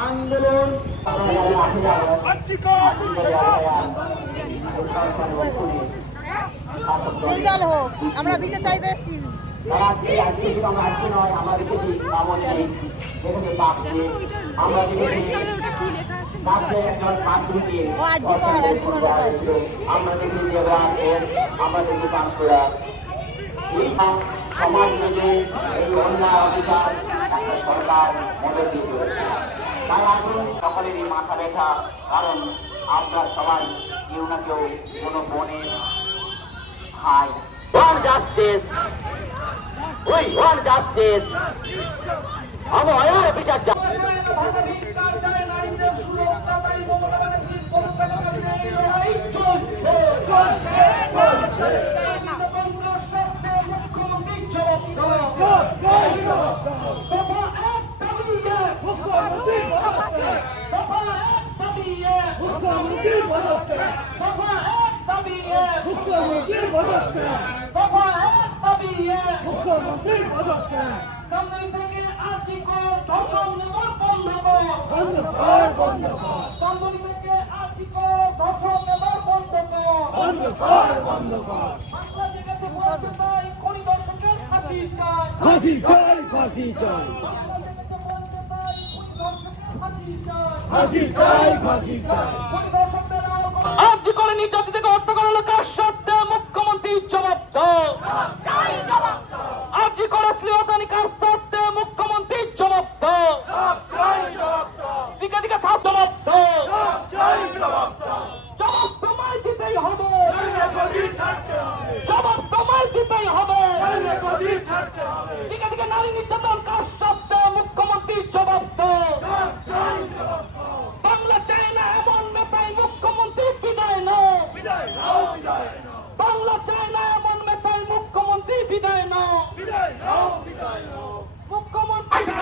আন্দোলন। যেই হোক আমরা বিতে চাইতে এসেছি। আমাদের সমাজ থেকে এই অন্যায় অধিকার সরকার মনে দিবে সকলেরই মাথা ব্যথা কারণ আমরা সবাই কেউ না কেউ কোনো বনে খাই want justice we want justice আমার বিচার দাবিয়ে মুখ্যমন্ত্রীর পদত্যাগ দফা এক দাবিয়ে মুখ্যমন্ত্রীর পদত্যাগ দফা এক দাবিয়ে মুখ্যমন্ত্রীর পদত্যাগ কামরাই থেকে আজি কো দমদম নেবার বন্ধ কর। বন্ধ কর বন্ধ কর। কামরাই থেকে আজি কো দমদম নেবার বন্ধ কর। বন্ধ কর বন্ধ কর। মাস্টার জায়গাতে পৌঁছে তাই কোনি দর্শকের ফাঁসি চাই। ফাঁসি চাই ফাঁসি চাই। ফাঁসি চাই ফাঁসি চাই। পরিদর্শকদের আরও আজ করে নির্যাতিতকে হত্যা করা হলো কার সাথে? মুখ্যমন্ত্রী জবাব দাও। আজ করে কার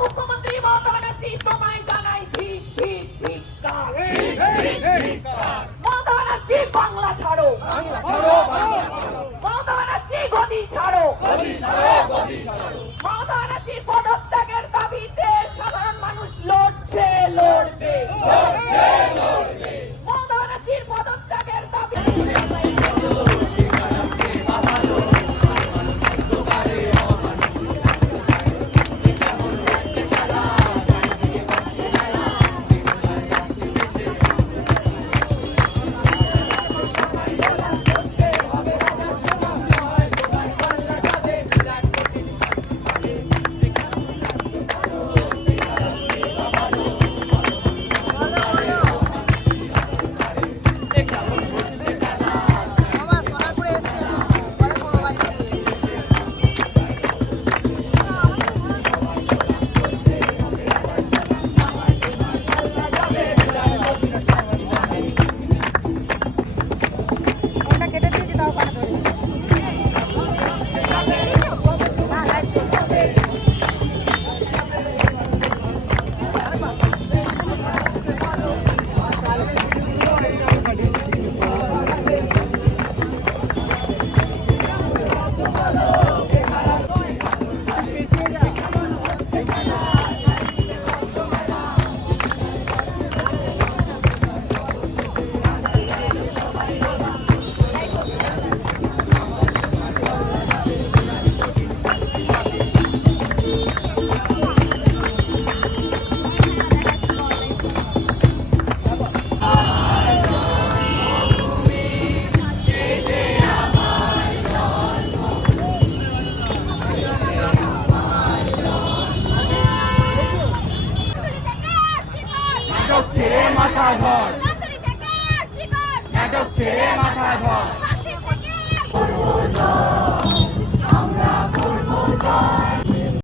মুখ্যমন্ত্রী মমতা ব্যানার্জি তোমায় জানাই ঠিক ঠিক কাজ মমতা ব্যানার্জি বাংলা ছাড়ো Querer matar